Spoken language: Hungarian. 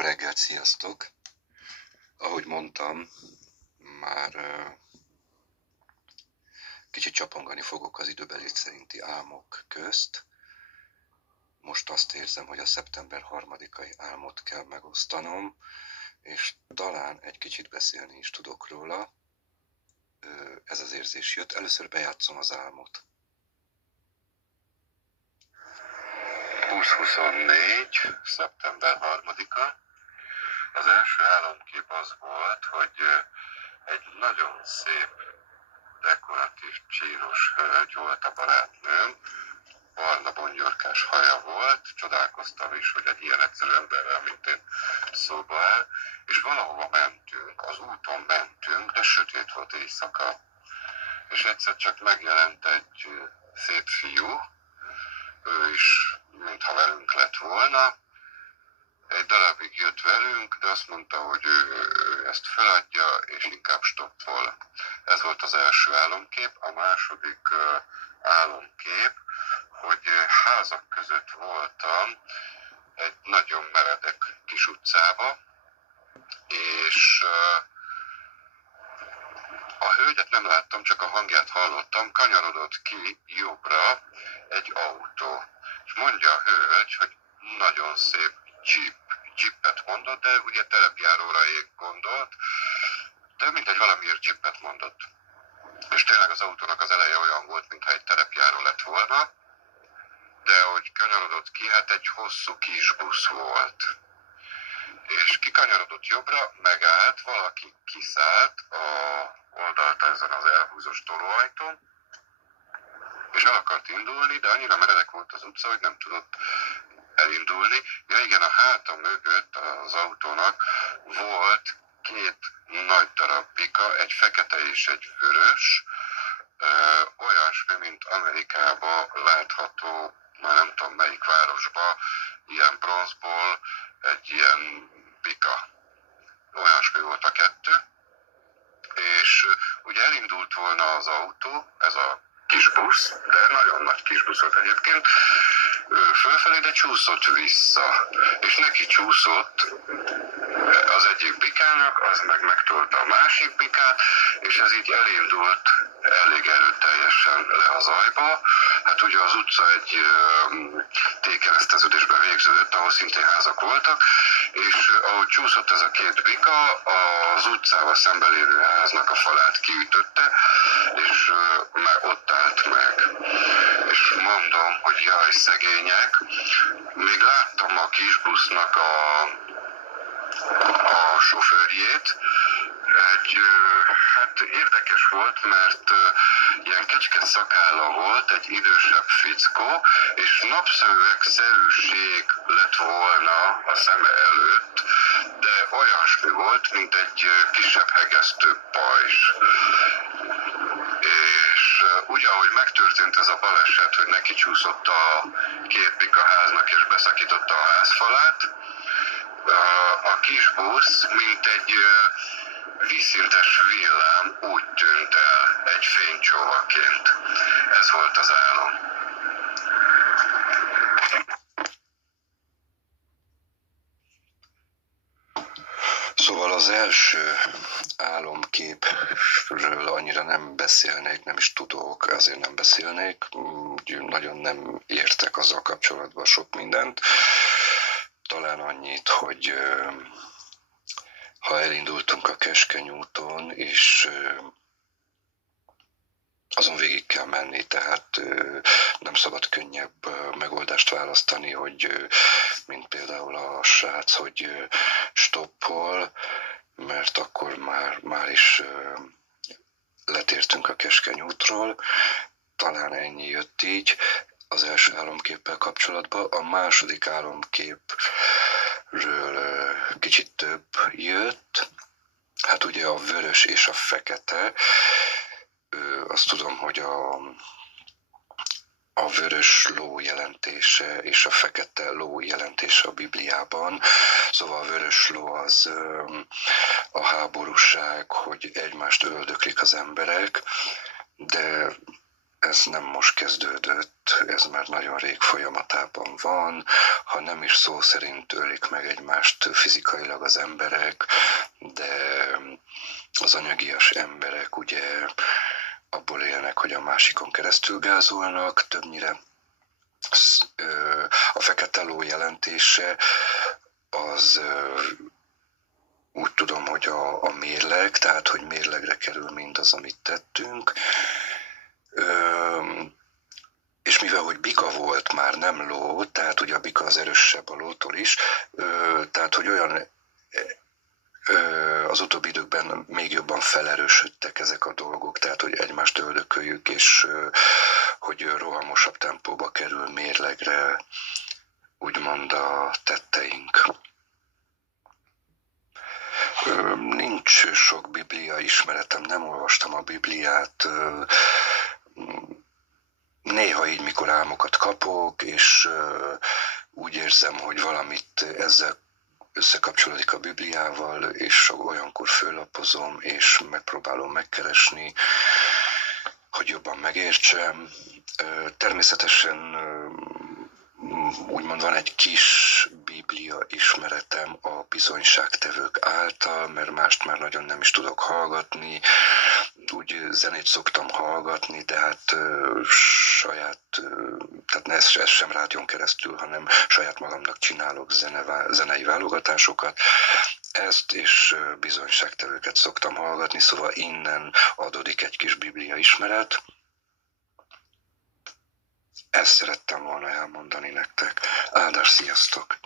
Jó reggelt, sziasztok! Ahogy mondtam, már kicsit csapongani fogok az időbeli szerinti álmok közt. Most azt érzem, hogy a szeptember 3-ai álmot kell megosztanom, és talán egy kicsit beszélni is tudok róla. Ez az érzés jött. Először bejátszom az álmot. 2024. szeptember 3-a. Az első álomkép az volt, hogy egy nagyon szép, dekoratív, csínos hölgy volt a barátnőm, barna bongyorkás haja volt, csodálkoztam is, hogy egy ilyen egyszerű emberrel, mint én, szóba áll, és valahova mentünk, az úton mentünk, de sötét volt éjszaka, és egyszer csak megjelent egy szép fiú, ő is, mintha velünk lett volna. Egy darabig jött velünk, de azt mondta, hogy ő ezt feladja, és inkább stoppol. Ez volt az első álomkép. A második álomkép, hogy házak között voltam egy nagyon meredek kis utcába, és a hölgyet nem láttam, csak a hangját hallottam, kanyarodott ki jobbra egy autó. És mondja a hölgy, hogy nagyon szép jeepet mondott, de ugye terepjáróra gondolt, de mindegy, valamiért jeepet mondott. És tényleg az autónak az eleje olyan volt, mintha egy terepjáró lett volna, de hogy kanyarodott ki, hát egy hosszú kis busz volt. És kikanyarodott jobbra, megállt, valaki kiszállt a oldalt ezen az elhúzós tolóajtón, és el akart indulni, de annyira meredek volt az utca, hogy nem tudott elindulni. Ja igen, a háta mögött az autónak volt két nagy darab bika, egy fekete és egy vörös, olyasmi, mint Amerikában látható, már nem tudom melyik városban, ilyen bronzból egy ilyen bika. Olyasmi volt a kettő, és ugye elindult volna az autó, ez a kis busz, de nagyon nagy kis busz volt egyébként, fölfelé, de csúszott vissza, és neki csúszott az egyik bikának, az meg megtolta a másik bikát, és ez így elindult elég erőteljesen le az ajba. Hát ugye az utca egy T-kereszteződésben végződött, ahol szintén házak voltak, és ahogy csúszott ez a két bika, az utcával szemben lévő háznak a falát kiütötte, és ott állt meg. És mondom, hogy jaj, szegények, még láttam a kisbusznak a sofőrjét, hát érdekes volt, mert ilyen kecske szakálla volt, egy idősebb fickó, és napszöveg-szerűség lett volna a szeme előtt, de olyasmi volt, mint egy kisebb hegesztő pajzs. És úgy, ahogy megtörtént ez a baleset, hogy neki csúszott a két bika háznak és beszakította a házfalát, a kis busz, mint egy vízszintes villám úgy tűnt el egy fénycsóvaként. Ez volt az álom. Szóval az első álomképről annyira nem beszélnék, nem is tudok, azért nem beszélnék, nagyon nem értek azzal kapcsolatban sok mindent. Talán annyit, hogy ha elindultunk a Keskeny úton, és azon végig kell menni, tehát nem szabad könnyebb megoldást választani, hogy mint például a srác, hogy stoppol, mert akkor már is letértünk a Keskeny útról. Talán ennyi jött így az első álomképpel kapcsolatban. A második álomképről kicsit több jött. Hát ugye a vörös és a fekete. Azt tudom, hogy a vörös ló jelentése és a fekete ló jelentése a Bibliában. Szóval a vörös ló az a háborúság, hogy egymást öldöklik az emberek, de ez nem most kezdődött, ez már nagyon rég folyamatában van, ha nem is szó szerint ölik meg egymást fizikailag az emberek, de az anyagias emberek ugye abból élnek, hogy a másikon keresztül gázolnak, többnyire a fekete ló jelentése az úgy tudom, hogy a mérleg, tehát hogy mérlegre kerül mindaz, amit tettünk, és mivel, hogy bika volt, már nem ló, tehát ugye a bika az erősebb a lótól is, tehát hogy olyan az utóbbi időkben még jobban felerősödtek ezek a dolgok, tehát hogy egymást öldököljük, és hogy rohamosabb tempóba kerül mérlegre, úgymond a tetteink. Nincs sok biblia ismeretem, nem olvastam a Bibliát. Néha így, mikor álmokat kapok, és úgy érzem, hogy valamit ezzel összekapcsolódik a Bibliával, és olyankor föllapozom, és megpróbálom megkeresni, hogy jobban megértsem. Természetesen úgymond van egy kis biblia ismeretem a bizonyságtevők által, mert mást már nagyon nem is tudok hallgatni. Úgy zenét szoktam hallgatni, de hát tehát ezt sem rádión keresztül, hanem saját magamnak csinálok zenei válogatásokat. Ezt és bizonyságtevőket szoktam hallgatni, szóval innen adódik egy kis biblia ismeret. Ezt szerettem volna elmondani nektek. Áldás, sziasztok!